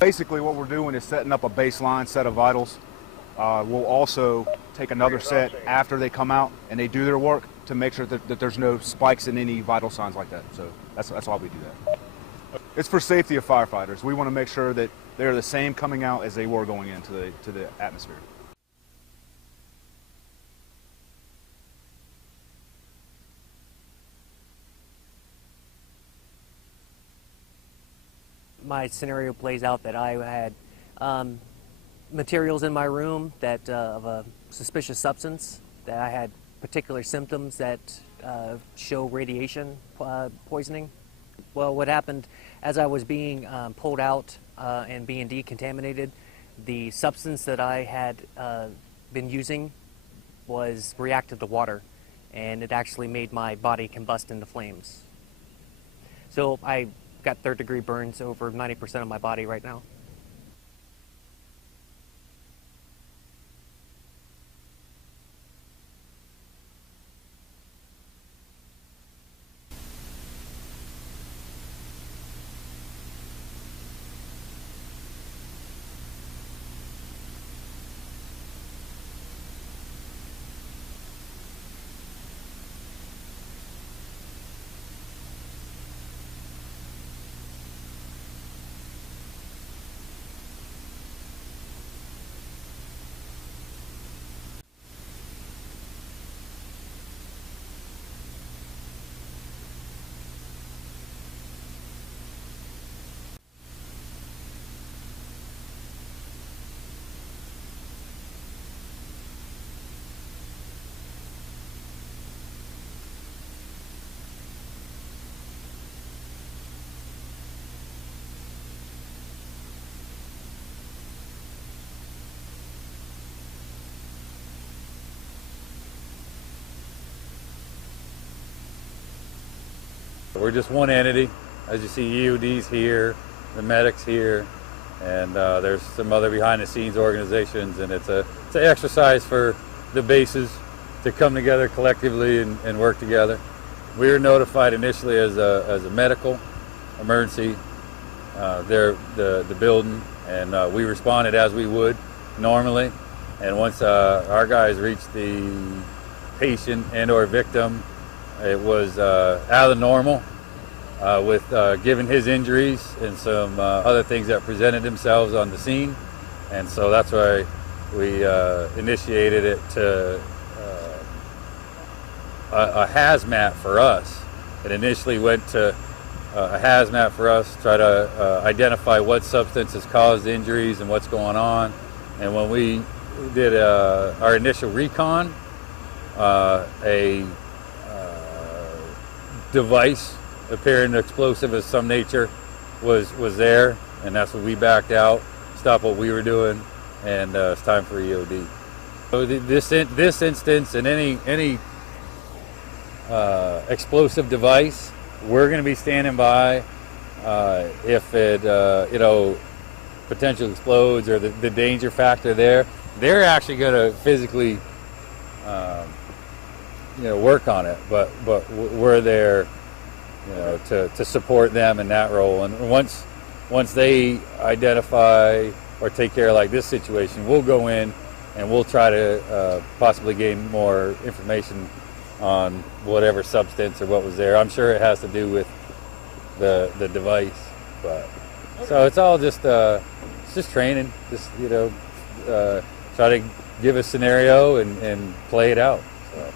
Basically what we're doing is setting up a baseline set of vitals. We'll also take another set after they come out and they do their work to make sure that there's no spikes in any vital signs like that. So that's why we do that. It's for safety of firefighters. We want to make sure that they're the same coming out as they were going into the atmosphere. My scenario plays out that I had materials in my room that of a suspicious substance, that I had particular symptoms that show radiation poisoning. Well, what happened as I was being pulled out and being decontaminated, the substance that I had been using was reacted to water, and it actually made my body combust into flames. So I got third-degree burns over 90% of my body right now. We're just one entity. As you see, EOD's here, the medics here, and there's some other behind-the-scenes organizations, and it's an exercise for the bases to come together collectively and work together. We were notified initially as a medical emergency, the building, and we responded as we would normally. And once our guys reached the patient and or victim, it was out of the normal with given his injuries and some other things that presented themselves on the scene. And so that's why we initiated it to a Haz-mat for us. It initially went to a Haz-mat for us, try to identify what substances caused injuries and what's going on. And when we did our initial recon, a device appearing explosive of some nature was there, and that's when we backed out, stopped what we were doing, and it's time for EOD. So this instance and any explosive device, we're going to be standing by if it potentially explodes or the danger factor there. They're actually going to physically work on it, but we're there, to support them in that role. And once they identify or take care of like this situation, we'll go in and we'll try to possibly gain more information on whatever substance or what was there. I'm sure it has to do with the device, but so it's all just training. Just try to give a scenario and play it out. So.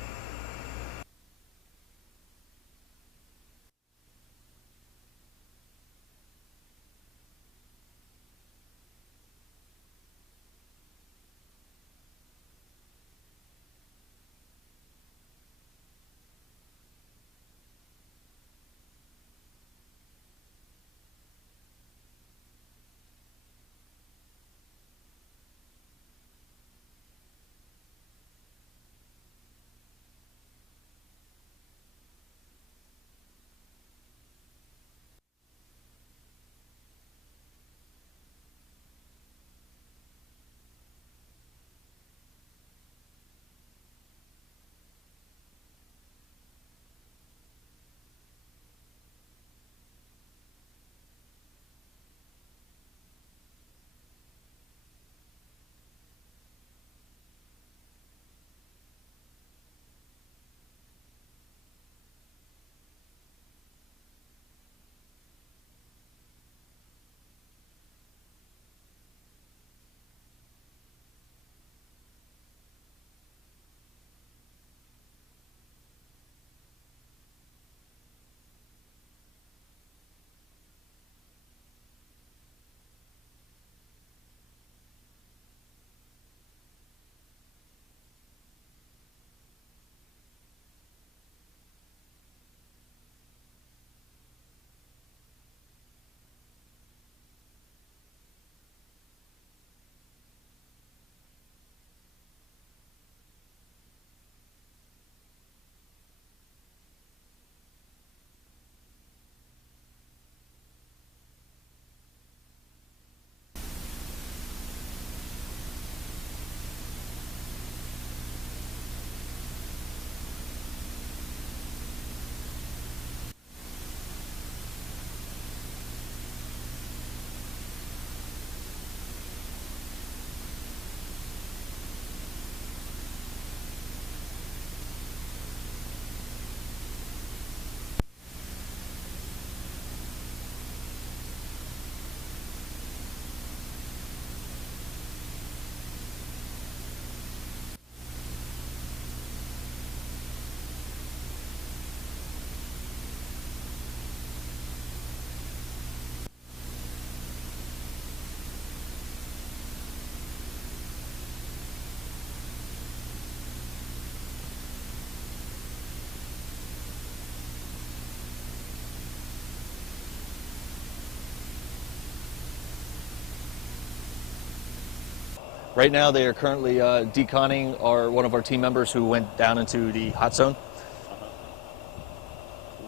Right now, they are currently deconning one of our team members who went down into the hot zone.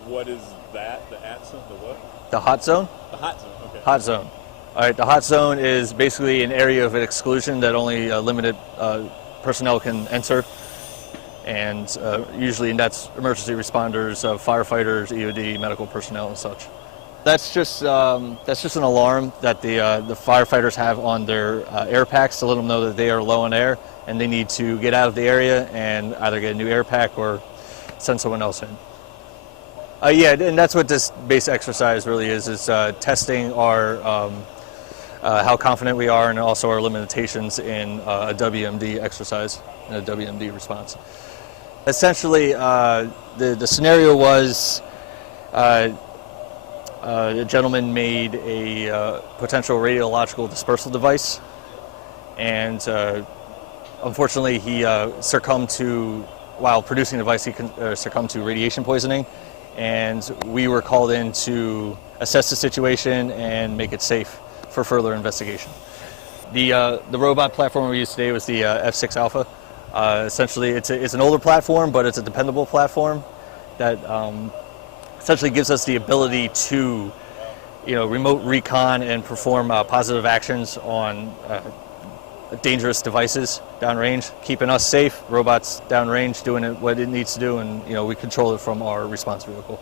What is that? The at zone? The what? The hot zone? The hot zone, okay. Hot zone. All right, the hot zone is basically an area of exclusion that only limited personnel can enter. And usually that's emergency responders, firefighters, EOD, medical personnel and such. That's just an alarm that the firefighters have on their air packs to let them know that they are low on air and they need to get out of the area and either get a new air pack or send someone else in. Yeah, and that's what this base exercise really is testing our how confident we are and also our limitations in a WMD exercise and a WMD response. Essentially, the scenario was a gentleman made a potential radiological dispersal device, and unfortunately he succumbed to, while producing the device, he succumbed to radiation poisoning, and we were called in to assess the situation and make it safe for further investigation. The robot platform we used today was the F6 Alpha. Essentially, it's an older platform, but it's a dependable platform that essentially gives us the ability to, remote recon and perform positive actions on dangerous devices downrange, keeping us safe, robots downrange doing what it needs to do, and we control it from our response vehicle.